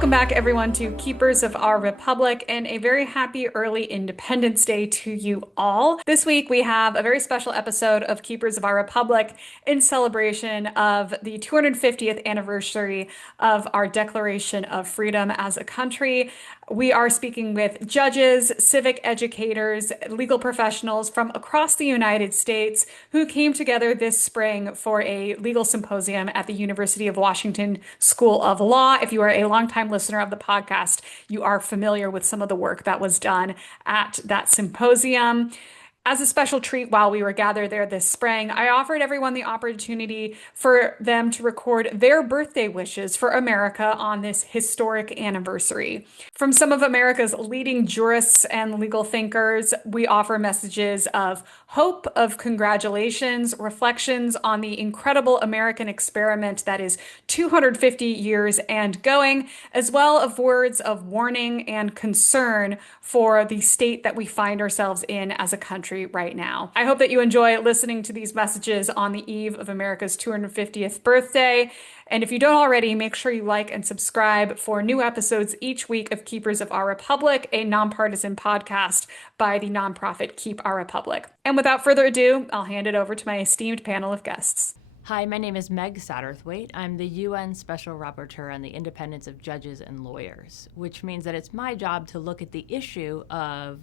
Welcome back, everyone, to Keepers of Our Republic, and a very happy early Independence Day to you all. This week, we have a very special episode of Keepers of Our Republic in celebration of the 250th anniversary of our Declaration of Freedom as a country. We are speaking with judges, civic educators, legal professionals from across the United States who came together this spring for a legal symposium at the University of Washington School of Law. If you are a longtime listener of the podcast, you are familiar with some of the work that was done at that symposium. As a special treat while we were gathered there this spring, I offered everyone the opportunity for them to record their birthday wishes for America on this historic anniversary. From some of America's leading jurists and legal thinkers, we offer messages of hope, of congratulations, reflections on the incredible American experiment that is 250 years and going, as well as words of warning and concern for the state that we find ourselves in as a country right now. I hope that you enjoy listening to these messages on the eve of America's 250th birthday. And if you don't already, make sure you like and subscribe for new episodes each week of Keepers of Our Republic, a nonpartisan podcast by the nonprofit Keep Our Republic. And without further ado, I'll hand it over to my esteemed panel of guests. Hi, my name is Meg Satterthwaite. I'm the UN Special Rapporteur on the independence of judges and lawyers, which means that it's my job to look at the issue of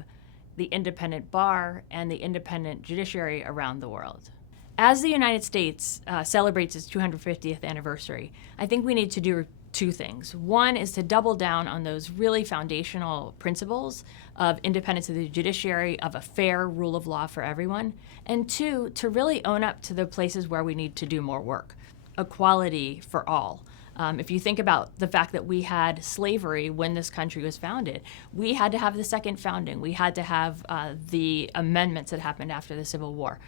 the independent bar and the independent judiciary around the world. As the United States celebrates its 250th anniversary, I think we need to do two things. One is to double down on those really foundational principles of independence of the judiciary, of a fair rule of law for everyone, and two, to really own up to the places where we need to do more work. Equality for all. If you think about the fact that we had slavery when this country was founded, we had to have the second founding. We had to have the amendments that happened after the Civil War.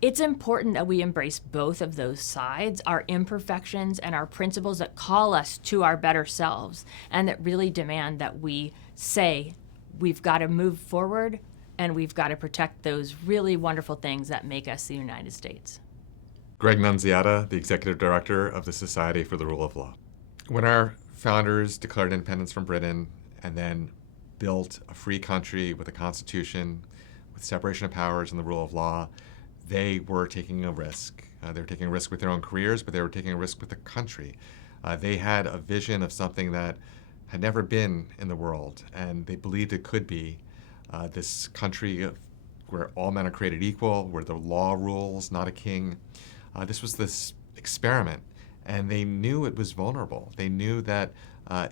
It's important that we embrace both of those sides, our imperfections and our principles that call us to our better selves and that really demand that we say we've got to move forward and we've got to protect those really wonderful things that make us the United States. Greg Nunziata, the Executive Director of the Society for the Rule of Law. When our founders declared independence from Britain and then built a free country with a constitution, with separation of powers and the rule of law, they were taking a risk. They were taking a risk with their own careers, but they were taking a risk with the country. They had a vision of something that had never been in the world, and they believed it could be this country where all men are created equal, where the law rules, not a king. This was this experiment, and they knew it was vulnerable. They knew that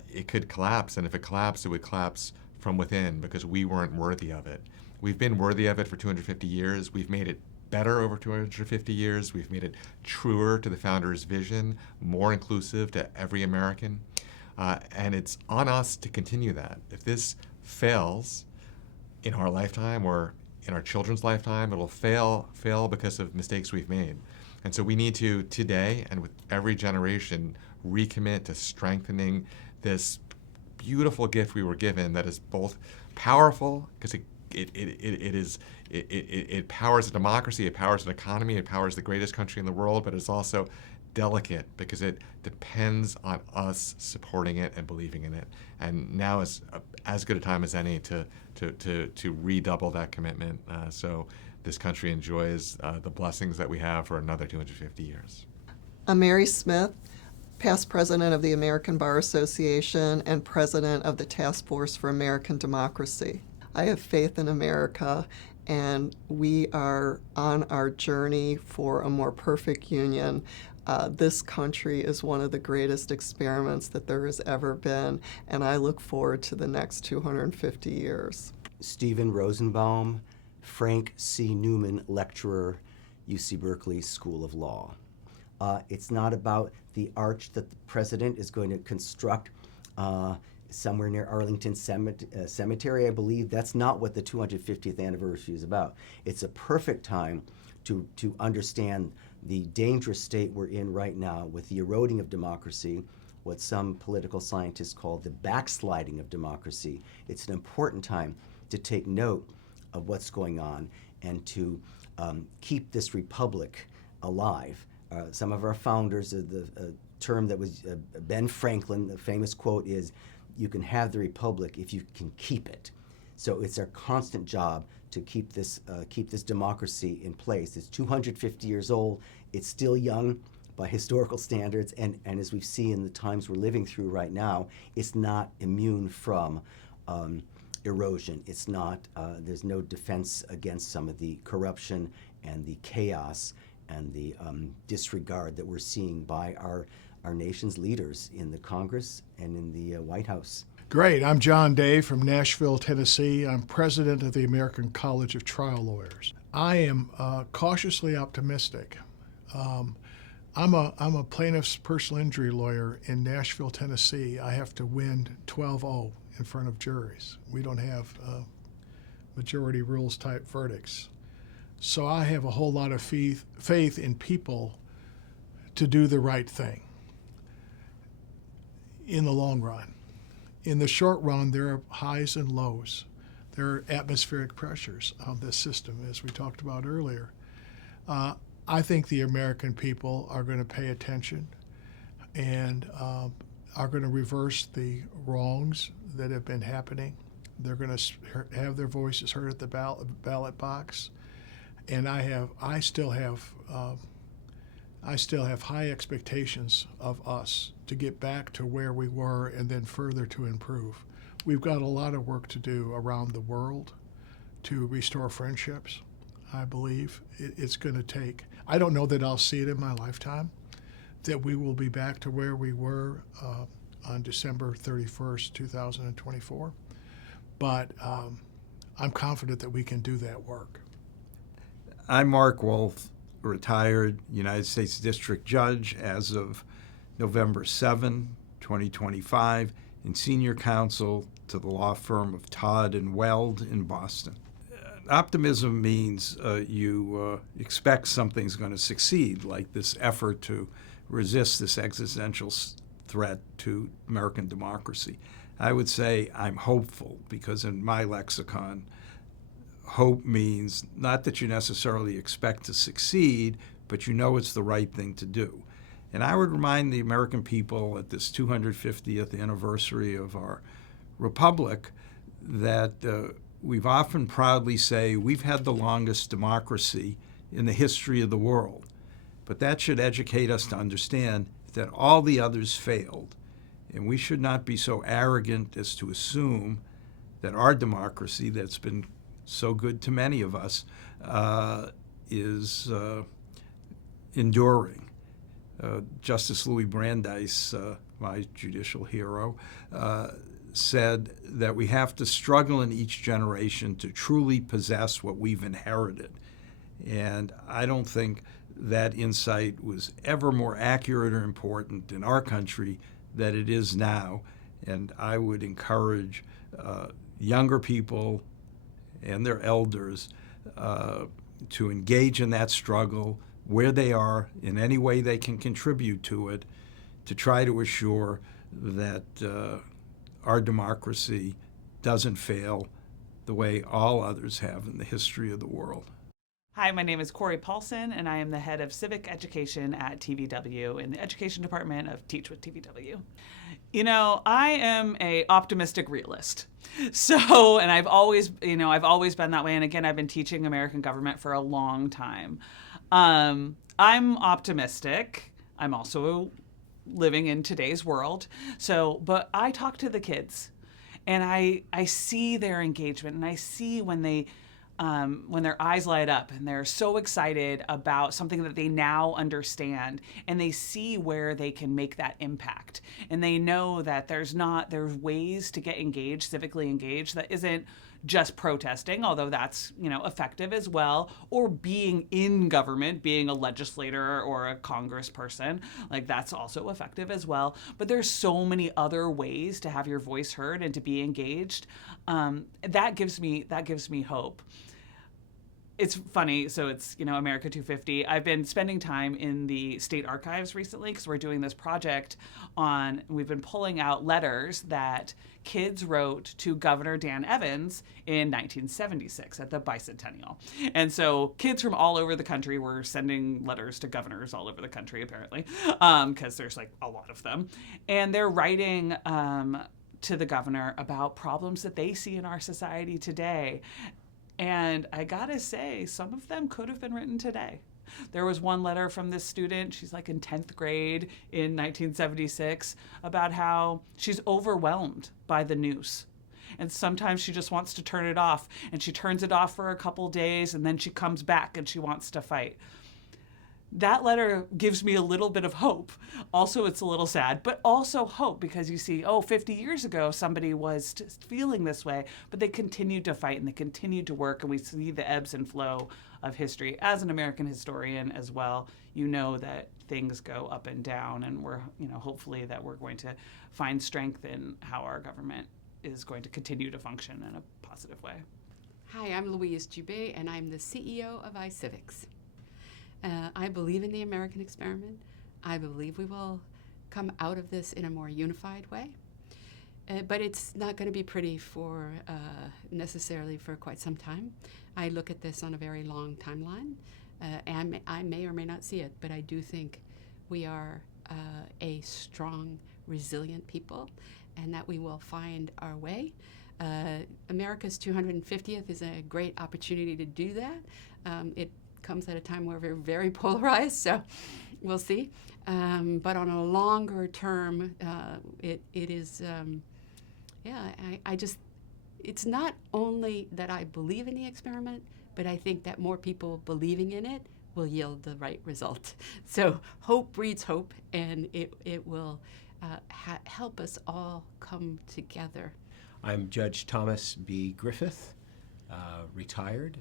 it could collapse, and if it collapsed, it would collapse from within because we weren't worthy of it. We've been worthy of it for 250 years. We've made it better over 250 years. We've made it truer to the founders' vision, more inclusive to every American. And it's on us to continue that. If this fails in our lifetime or in our children's lifetime, it'll fail because of mistakes we've made. And so we need to, today and with every generation, recommit to strengthening this beautiful gift we were given that is both powerful, because it powers a democracy, it powers an economy, it powers the greatest country in the world, but it's also delicate because it depends on us supporting it and believing in it. And now is as good a time as any to redouble that commitment so this country enjoys the blessings that we have for another 250 years. I'm Mary Smith, past president of the American Bar Association and president of the Task Force for American Democracy. I have faith in America, and we are on our journey for a more perfect union. This country is one of the greatest experiments that there has ever been, and I look forward to the next 250 years. Stephen Rosenbaum, Frank C. Newman Lecturer, UC Berkeley School of Law. It's not about the arch that the president is going to construct somewhere near Arlington Cemetery, I believe. That's not what the 250th anniversary is about. It's a perfect time to understand the dangerous state we're in right now with the eroding of democracy, what some political scientists call the backsliding of democracy. It's an important time to take note of what's going on and to keep this republic alive. Some of our founders, the term that was Ben Franklin, the famous quote is, you can have the republic if you can keep it. So it's our constant job to keep this democracy in place. It's 250 years old. It's still young by historical standards, and as we've seen in the times we're living through right now, it's not immune from erosion. It's not. There's no defense against some of the corruption and the chaos and the disregard that we're seeing by our nation's leaders in the Congress and in the White House. Great. I'm John Day from Nashville, Tennessee. I'm president of the American College of Trial Lawyers. I am cautiously optimistic. I'm a plaintiff's personal injury lawyer in Nashville, Tennessee. I have to win 12-0 in front of juries. We don't have majority rules type verdicts. So I have a whole lot of faith in people to do the right thing in the long run. In the short run, there are highs and lows. There are atmospheric pressures of this system, as we talked about earlier. I think the American people are going to pay attention and are going to reverse the wrongs that have been happening. They're going to have their voices heard at the ballot box. And I still have high expectations of us to get back to where we were and then further to improve. We've got a lot of work to do around the world to restore friendships. I believe it's going to take. I don't know that I'll see it in my lifetime, that we will be back to where we were on December 31st, 2024. But I'm confident that we can do that work. I'm Mark Wolf, retired United States District Judge as of November 7, 2025, and Senior Counsel to the law firm of Todd and Weld in Boston. Optimism means you expect something's going to succeed, like this effort to resist this existential threat to American democracy. I would say I'm hopeful because in my lexicon, hope means not that you necessarily expect to succeed, but you know it's the right thing to do. And I would remind the American people at this 250th anniversary of our republic that we've often proudly say we've had the longest democracy in the history of the world. But that should educate us to understand that all the others failed. And we should not be so arrogant as to assume that our democracy that's been so good to many of us is enduring. Justice Louis Brandeis, my judicial hero, said that we have to struggle in each generation to truly possess what we've inherited. And I don't think that insight was ever more accurate or important in our country than it is now. And I would encourage younger people and their elders to engage in that struggle where they are, in any way they can contribute to it, to try to assure that our democracy doesn't fail the way all others have in the history of the world. Hi, my name is Corey Paulson, and I am the head of civic education at TVW in the education department of Teach with TVW. You know, I am a optimistic realist. So, and I've always been that way. And again, I've been teaching American government for a long time. I'm optimistic. I'm also living in today's world. So, but I talk to the kids, and I see their engagement, and I see when their eyes light up and they're so excited about something that they now understand, and they see where they can make that impact. And they know that there's ways to get engaged, civically engaged, that isn't just protesting, although that's, effective as well, or being in government, being a legislator or a congressperson, like that's also effective as well. But there's so many other ways to have your voice heard and to be engaged. That gives me hope. It's funny, so it's, America 250. I've been spending time in the state archives recently because we're doing this project we've been pulling out letters that kids wrote to Governor Dan Evans in 1976 at the bicentennial. And so kids from all over the country were sending letters to governors all over the country, apparently, because there's like a lot of them. And they're writing to the governor about problems that they see in our society today. And I gotta say, some of them could have been written today. There was one letter from this student, she's like in 10th grade in 1976, about how she's overwhelmed by the news. And sometimes she just wants to turn it off. And she turns it off for a couple days, and then she comes back and she wants to fight. That letter gives me a little bit of hope. Also, it's a little sad, but also hope, because you see, 50 years ago, somebody was just feeling this way, but they continued to fight and they continued to work, and we see the ebbs and flow of history. As an American historian as well, you know that things go up and down, and we're, hopefully that we're going to find strength in how our government is going to continue to function in a positive way. Hi, I'm Louise Dubé, and I'm the CEO of iCivics. I believe in the American experiment. I believe we will come out of this in a more unified way. But it's not going to be pretty for necessarily for quite some time. I look at this on a very long timeline, and I may or may not see it, but I do think we are a strong, resilient people, and that we will find our way. America's 250th is a great opportunity to do that. It comes at a time where we're very polarized, so we'll see. But on a longer term, it is, it's not only that I believe in the experiment, but I think that more people believing in it will yield the right result. So hope breeds hope, and it will help us all come together. I'm Judge Thomas B. Griffith, retired,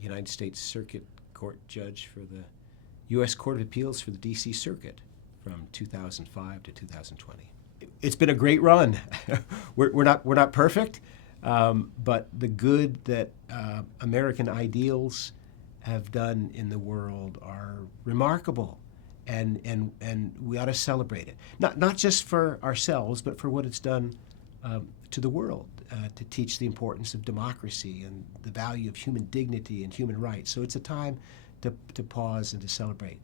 United States Circuit Court Judge for the U.S. Court of Appeals for the D.C. Circuit from 2005 to 2020. It's been a great run. We're not perfect, but the good that American ideals have done in the world are remarkable, and we ought to celebrate it. Not just for ourselves, but for what it's done to the world, to teach the importance of democracy and the value of human dignity and human rights. So it's a time to pause and to celebrate.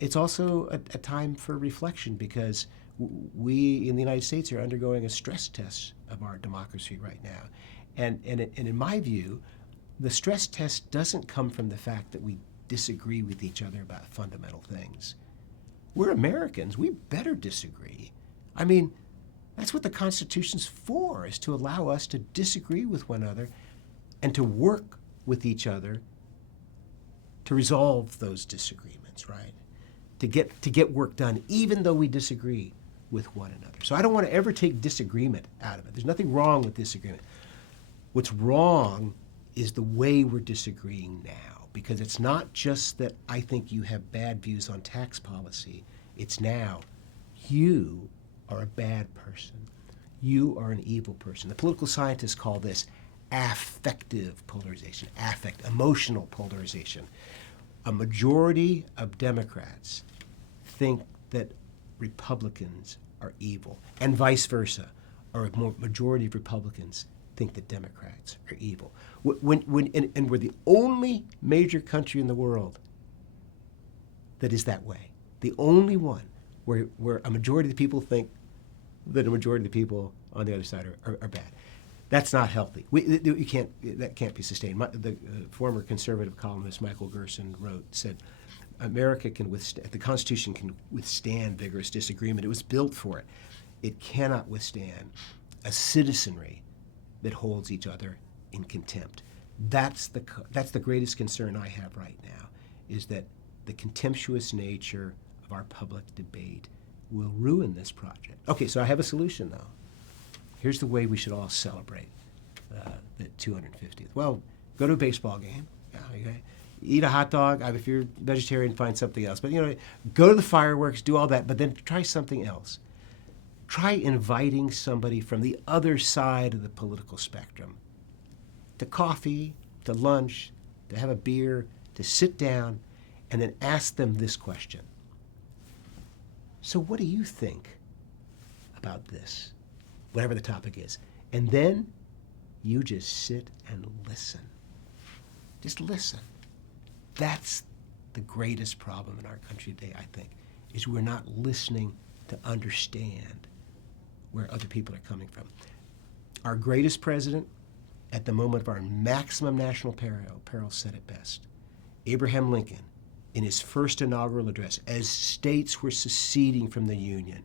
It's also a time for reflection, because we in the United States are undergoing a stress test of our democracy right now. And in my view, the stress test doesn't come from the fact that we disagree with each other about fundamental things. We're Americans. We better disagree. I mean, that's what the Constitution's for, is to allow us to disagree with one another and to work with each other to resolve those disagreements, right? To get work done, even though we disagree with one another. So I don't want to ever take disagreement out of it. There's nothing wrong with disagreement. What's wrong is the way we're disagreeing now, because it's not just that I think you have bad views on tax policy. It's now you are a bad person. You are an evil person. The political scientists call this affective polarization, emotional polarization. A majority of Democrats think that Republicans are evil, and vice versa, or a majority of Republicans think that Democrats are evil. And we're the only major country in the world that is that way. The only one where a majority of the people think that a majority of the people on the other side are bad. That's not healthy. That can't be sustained. The former conservative columnist Michael Gerson said, America can withstand, the Constitution can withstand vigorous disagreement. It was built for it. It cannot withstand a citizenry that holds each other in contempt. That's the greatest concern I have right now, is that the contemptuous nature of our public debate will ruin this project. Okay, so I have a solution, though. Here's the way we should all celebrate the 250th. Well, go to a baseball game. Yeah, okay. Eat a hot dog. If you're vegetarian, find something else. But, go to the fireworks, do all that, but then try something else. Try inviting somebody from the other side of the political spectrum to coffee, to lunch, to have a beer, to sit down, and then ask them this question. So what do you think about this? Whatever the topic is. And then you just sit and listen. Just listen. That's the greatest problem in our country today, I think, is we're not listening to understand. where other people are coming from. Our greatest president, at the moment of our maximum national peril, said it best. Abraham Lincoln, in his first inaugural address, as states were seceding from the Union,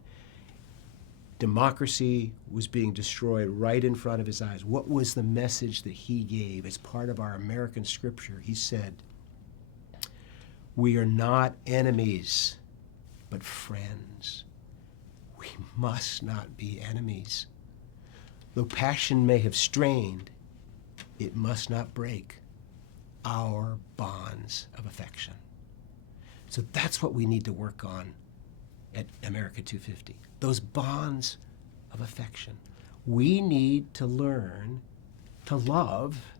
democracy was being destroyed right in front of his eyes. What was the message that he gave as part of our American scripture? He said, "We are not enemies, but friends. We must not be enemies. Though passion may have strained, it must not break our bonds of affection." So that's what we need to work on at America 250, those bonds of affection. We need to learn to love,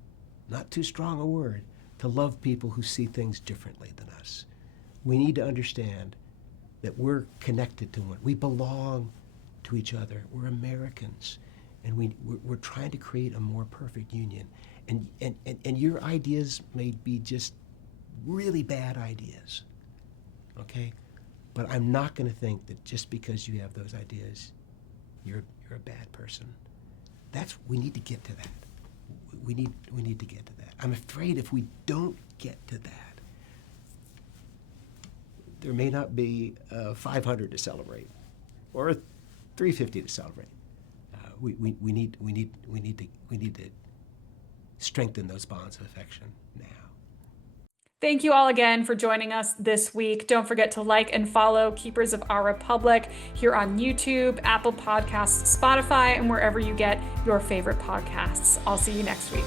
not too strong a word, to love people who see things differently than us. We need to understand that we're connected to one. We belong to each other. We're Americans, and we're trying to create a more perfect union. And your ideas may be just really bad ideas, okay? But I'm not going to think that just because you have those ideas, you're a bad person. We need to get to that. We need to get to that. I'm afraid if we don't get to that, there may not be 500 to celebrate, or 350 to celebrate. We need to strengthen those bonds of affection now. Thank you all again for joining us this week. Don't forget to like and follow Keepers of Our Republic here on YouTube, Apple Podcasts, Spotify, and wherever you get your favorite podcasts. I'll see you next week.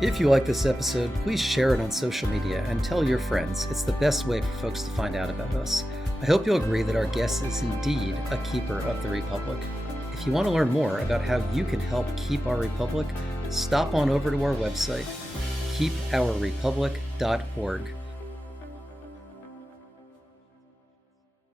If you like this episode, please share it on social media and tell your friends. It's the best way for folks to find out about us. I hope you'll agree that our guest is indeed a keeper of the Republic. If you want to learn more about how you can help keep our Republic, stop on over to our website, keepourrepublic.org.